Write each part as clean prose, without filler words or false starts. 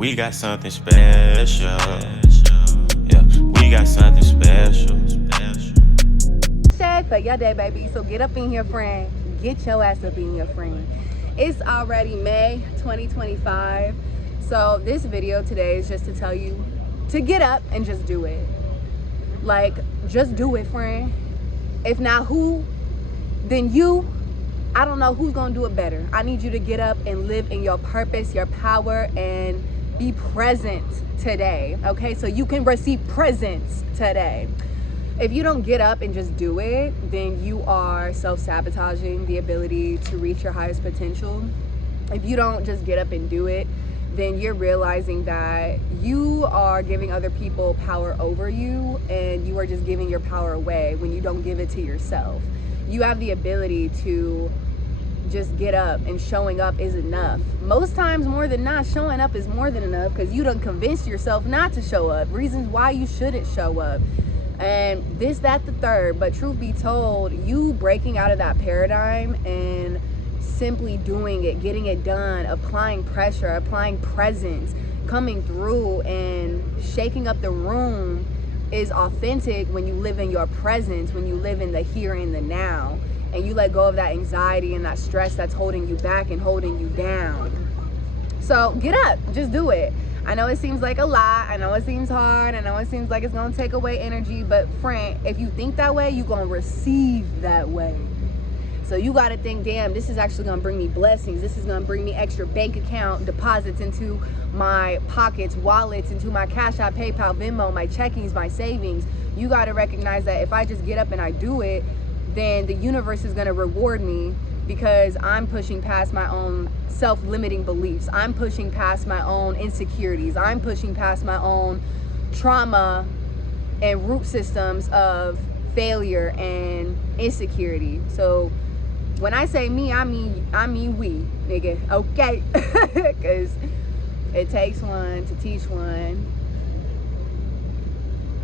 We got something special. Yeah, we got something special. For your day, baby. So get up in here, friend. Get your ass up in here, friend. It's already May 2025. So this video today is just to tell you to get up and just do it. Like, just do it, friend. If not who, then you. I don't know who's gonna do it better. I need you to get up and live in your purpose, your power, and be present today, okay? So you can receive presents today. If you don't get up and just do it, then you are self-sabotaging the ability to reach your highest potential. If you don't just get up and do it, then you're realizing that you are giving other people power over you, and you are just giving your power away when you don't give it to yourself. You have the ability to just get up, and showing up is enough. Most times, more than not, showing up is more than enough, because you done convinced yourself not to show up, reasons why you shouldn't show up, and this, that, the third. But truth be told, you breaking out of that paradigm and simply doing it, getting it done, applying pressure, applying presence, coming through and shaking up the room is authentic when you live in your presence, when you live in the here and the now, and you let go of that anxiety and that stress that's holding you back and holding you down. So get up, just do it. I know it seems like a lot, I know it seems hard, I know it seems like it's gonna take away energy, but friend, if you think that way, you're gonna receive that way. So you gotta think, damn, this is actually gonna bring me blessings. This is gonna bring me extra bank account deposits into my pockets, wallets, into my Cash App, PayPal, Venmo, my checkings, my savings. You gotta recognize that if I just get up and I do it, then the universe is gonna reward me, because I'm pushing past my own self-limiting beliefs. I'm pushing past my own insecurities. I'm pushing past my own trauma and root systems of failure and insecurity. So when I say me, I mean we, nigga, okay? Because it takes one to teach one.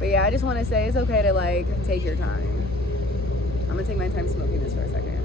But yeah, I just want to say it's okay to, like, take your time. I'm gonna take my time smoking this for a second.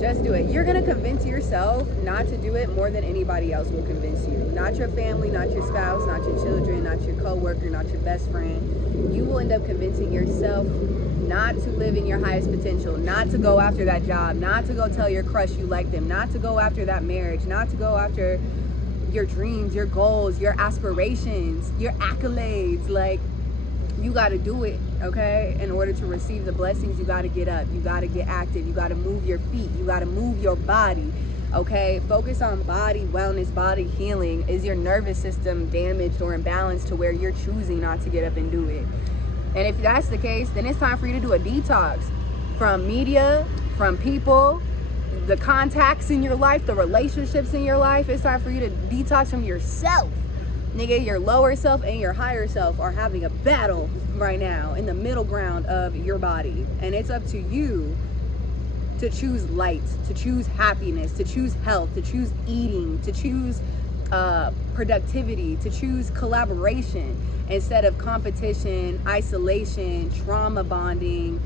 Just do it. You're gonna convince yourself not to do it more than anybody else will convince you. Not your family, not your spouse, not your children, not your coworker, not your best friend. You will end up convincing yourself not to live in your highest potential, not to go after that job, not to go tell your crush you like them, not to go after that marriage, not to go after your dreams, your goals, your aspirations, your accolades. Like, you got to do it, okay? In order to receive the blessings, you got to get up. You got to get active. You got to move your feet. You got to move your body, okay? Focus on body wellness, body healing. Is your nervous system damaged or imbalanced to where you're choosing not to get up and do it? And if that's the case, then it's time for you to do a detox from media, from people, the contacts in your life, the relationships in your life. It's time for you to detox from yourself. Nigga, your lower self and your higher self are having a battle right now in the middle ground of your body. And it's up to you to choose light, to choose happiness, to choose health, to choose eating, to choose productivity, to choose collaboration instead of competition, isolation, trauma bonding,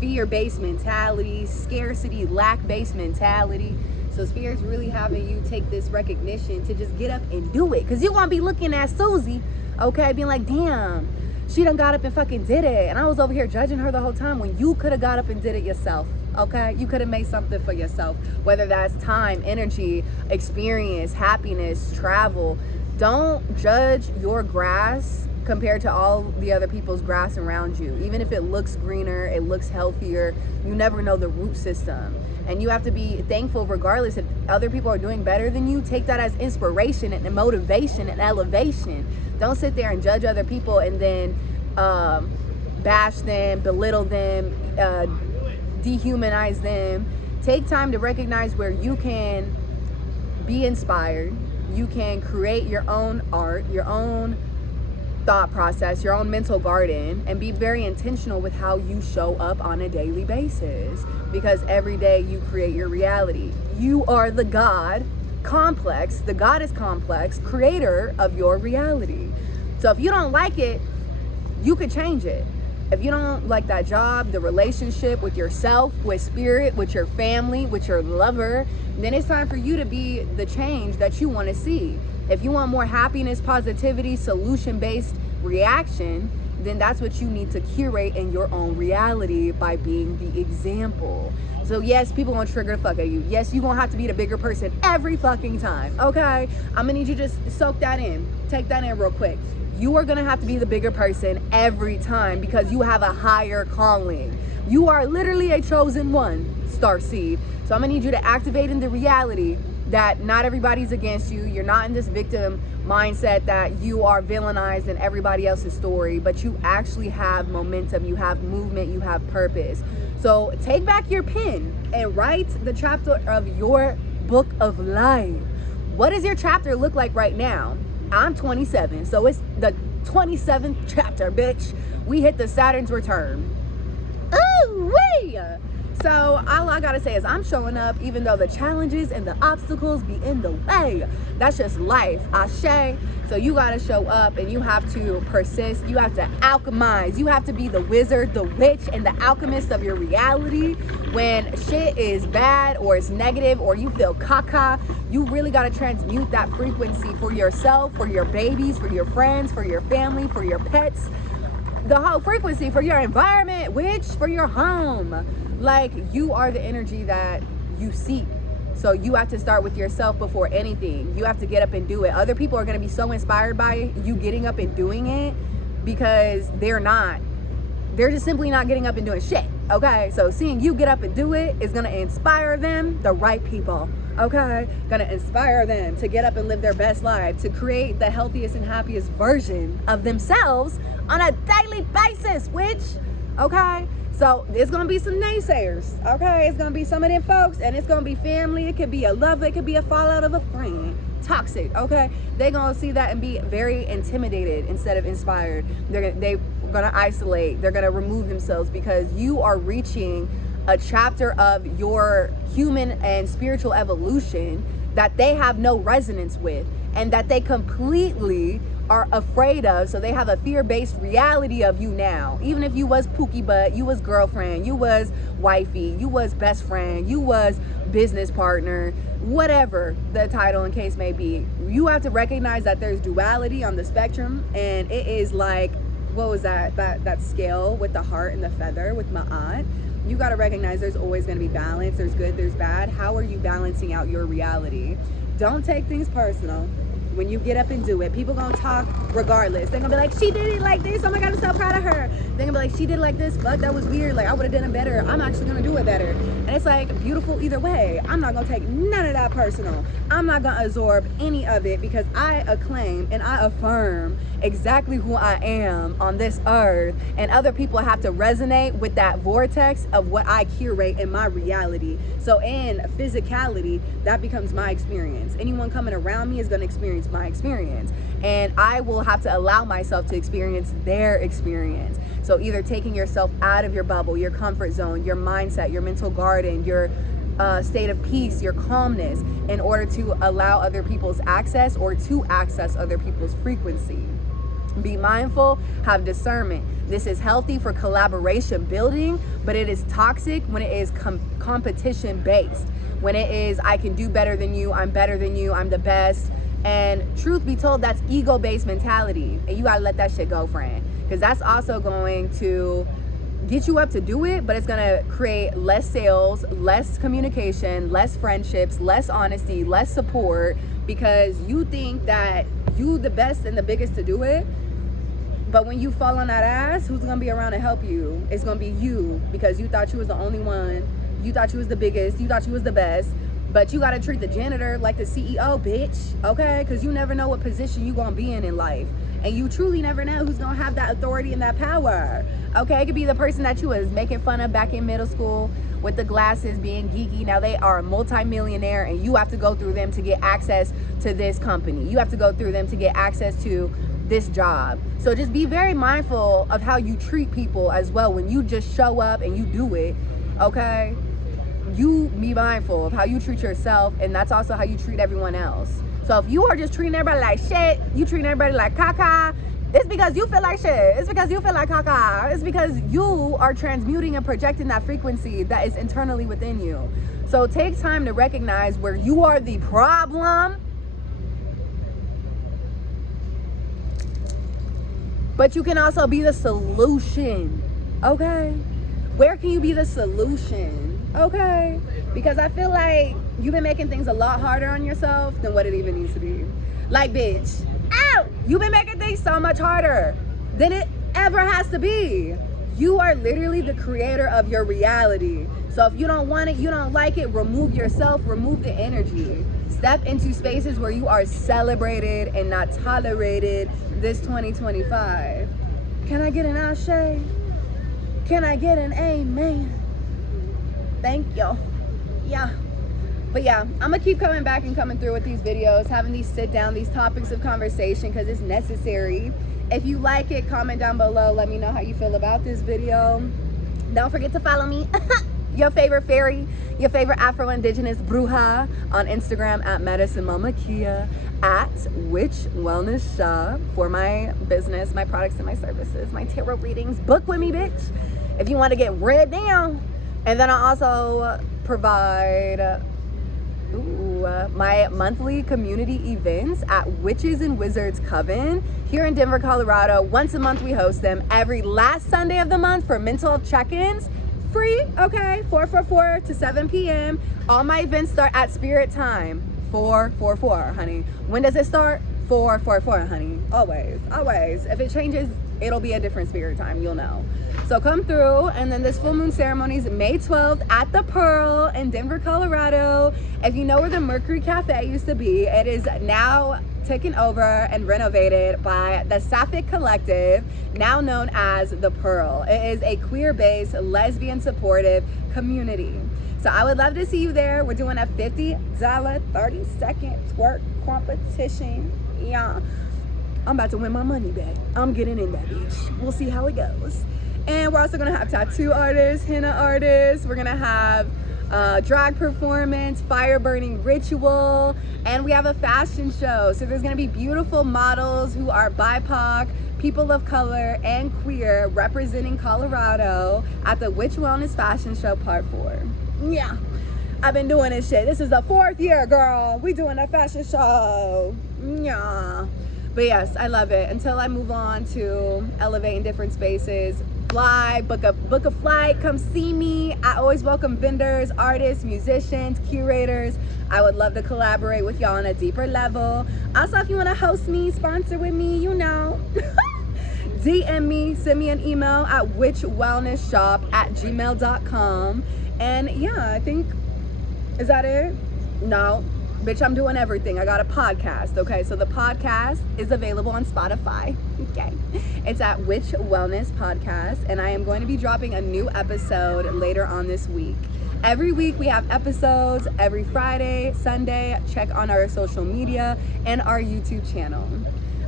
fear-based mentality, scarcity, lack-based mentality. So Spirit's really having you take this recognition to just get up and do it. Because you're going to be looking at Susie, okay, being like, damn, she done got up and fucking did it. And I was over here judging her the whole time when you could have got up and did it yourself, okay? You could have made something for yourself, whether that's time, energy, experience, happiness, travel. Don't judge your grass compared to all the other people's grass around you. Even if it looks greener, it looks healthier, you never know the root system. And you have to be thankful regardless. If other people are doing better than you, take that as inspiration and motivation and elevation. Don't sit there and judge other people and then bash them, belittle them, dehumanize them. Take time to recognize where you can be inspired. You can create your own art, your own thought process, your own mental garden, and be very intentional with how you show up on a daily basis, because every day you create your reality. You are the God complex, the goddess complex creator of your reality. So if you don't like it, you could change it. If you don't like that job, the relationship with yourself, with spirit, with your family, with your lover, then it's time for you to be the change that you want to see. If you want more happiness, positivity, solution-based reaction, then that's what you need to curate in your own reality by being the example. So yes, people gonna trigger the fuck out of you. Yes, you gonna have to be the bigger person every fucking time, okay? I'm gonna need you to just soak that in. Take that in real quick. You are gonna have to be the bigger person every time because you have a higher calling. You are literally a chosen one, starseed. So I'm gonna need you to activate in the reality that not everybody's against you. You're not in this victim mindset that you are villainized in everybody else's story, but you actually have momentum, you have movement, you have purpose. So take back your pen and write the chapter of your book of life. What does your chapter look like right now? I'm 27, so it's the 27th chapter, bitch. We hit the Saturn's return. Ooh-wee! So all I gotta say is I'm showing up even though the challenges and the obstacles be in the way. That's just life, ashe. So you gotta show up and you have to persist. You have to alchemize. You have to be the wizard, the witch, and the alchemist of your reality. When shit is bad or it's negative or you feel caca, you really gotta transmute that frequency for yourself, for your babies, for your friends, for your family, for your pets. The whole frequency for your environment, witch, for your home. Like, you are the energy that you seek. So you have to start with yourself before anything. You have to get up and do it. Other people are going to be so inspired by you getting up and doing it because they're not. They're just simply not getting up and doing shit. Okay? So seeing you get up and do it is going to inspire them, the right people. Okay? Going to inspire them to get up and live their best life, to create the healthiest and happiest version of themselves on a daily basis, which, okay? So it's gonna be some naysayers, okay? It's gonna be some of them folks, and it's gonna be family. It could be a lover, it could be a fallout of a friend. Toxic, okay? They're gonna see that and be very intimidated instead of inspired. They're gonna isolate. They're gonna remove themselves because you are reaching a chapter of your human and spiritual evolution that they have no resonance with and that they completely are afraid of. So they have a fear-based reality of you now. Even if you was pookie butt, you was girlfriend, you was wifey, you was best friend, you was business partner, whatever the title and case may be, you have to recognize that there's duality on the spectrum. And it is like, what was that scale with the heart and the feather with Ma'at? You got to recognize there's always going to be balance. There's good, there's bad. How are you balancing out your reality? Don't take things personal. When you get up and do it, people gonna talk regardless. They're gonna be like, she did it like this, oh my god, I'm so proud of her. They're gonna be like, she did it like this, fuck, that was weird, like I would have done it better. I'm actually gonna do it better. And it's like beautiful either way. I'm not gonna take none of that personal. I'm not gonna absorb any of it because I acclaim and I affirm exactly who I am on this earth, and other people have to resonate with that vortex of what I curate in my reality. So in physicality, that becomes my experience. Anyone coming around me is going to experience my experience, and I will have to allow myself to experience their experience. So either taking yourself out of your bubble, your comfort zone, your mindset, your mental garden, your state of peace, your calmness, in order to allow other people's access or to access other people's frequency. Be mindful, have discernment. This is healthy for collaboration building, but it is toxic when it is competition based. When it is, I can do better than you, I'm better than you, I'm the best. And truth be told, that's ego-based mentality. And you gotta let that shit go, friend. Because that's also going to get you up to do it, but it's gonna create less sales, less communication, less friendships, less honesty, less support, because you think that you the best and the biggest to do it. But when you fall on that ass, who's gonna be around to help you? It's gonna be you, because you thought you was the only one. You thought you was the biggest. You thought you was the best. But you gotta treat the janitor like the CEO, bitch, okay? Because you never know what position you gonna be in life. And you truly never know who's gonna have that authority and that power, okay? It could be the person that you was making fun of back in middle school with the glasses, being geeky. Now they are a multi-millionaire, and you have to go through them to get access to this company. You have to go through them to get access to this job. So just be very mindful of how you treat people as well. When you just show up and you do it, okay? You be mindful of how you treat yourself, and that's also how you treat everyone else. So if you are just treating everybody like shit, you treating everybody like caca, It's because you feel like shit. It's because you feel like caca. It's because you are transmuting and projecting that frequency that is internally within you. So take time to recognize where you are the problem, but you can also be the solution. Okay? Where can you be the solution? Okay? Because I feel like you've been making things a lot harder on yourself than what it even needs to be. Like, bitch, ow! You've been making things so much harder than it ever has to be. You are literally the creator of your reality. So if you don't want it, you don't like it, remove yourself, remove the energy. Step into spaces where you are celebrated and not tolerated this 2025. Can I get an ashe? Can I get an amen? Thank you. Yeah. But yeah, I'm gonna keep coming back and coming through with these videos, having these sit down, these topics of conversation, because it's necessary. If you like it, comment down below. Let me know how you feel about this video. Don't forget to follow me, your favorite fairy, your favorite Afro-Indigenous bruja on Instagram at Medicine Mama Kia, at Witch Wellness Shop for my business, my products and my services, my tarot readings. Book with me, bitch, if you want to get read down. And then I also provide my monthly community events at Witches and Wizards Coven here in Denver, Colorado. Once a month we host them every last Sunday of the month for mental health check-ins. Free, okay, 4 to 7 p.m. All my events start at spirit time, 4, honey. When does it start? 4, honey. Always, always. If it changes, it'll be a different spirit time, you'll know. So come through. And then this full moon ceremony is May 12th at the Pearl in Denver, Colorado. If you know where the Mercury Cafe used to be, it is now taken over and renovated by the Sapphic Collective, now known as the Pearl. It is a queer-based, lesbian supportive community. So I would love to see you there. We're doing a $50 30-second twerk competition. Yeah, I'm about to win my money back. I'm getting in that bitch. We'll see how it goes. And we're also gonna have tattoo artists, henna artists. We're gonna have drag performance, fire burning ritual, and we have a fashion show. So there's gonna be beautiful models who are BIPOC, people of color, and queer representing Colorado at the Witch Wellness Fashion Show Part 4. Yeah, I've been doing this shit. This is the 4th year, girl. We doing a fashion show. Yeah. But yes, I love it. Until I move on to elevate in different spaces, fly, book a flight, come see me. I always welcome vendors, artists, musicians, curators. I would love to collaborate with y'all on a deeper level. Also, if you want to host me, sponsor with me, you know, DM me, send me an email at witchwellnessshop@gmail.com. And yeah, I think, is that it? No. Bitch, I'm doing everything. I got a podcast, okay? So the podcast is available on Spotify, okay? It's at Witch Wellness Podcast, and I am going to be dropping a new episode later on this week. Every week we have episodes, every Friday, Sunday. Check on our social media and our YouTube channel.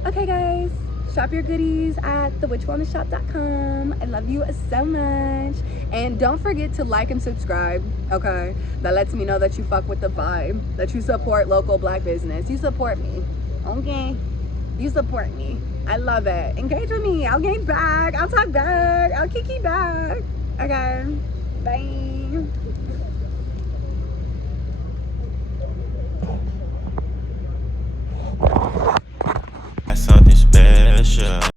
Okay, guys, shop your goodies at thewitchwellnessshop.com. I love you so much. And don't forget to like and subscribe, okay? That lets me know that you fuck with the vibe, that you support local Black business. You support me, okay? You support me. I love it. Engage with me. I'll engage back. I'll talk back. I'll kiki back. Okay, bye. Got something special.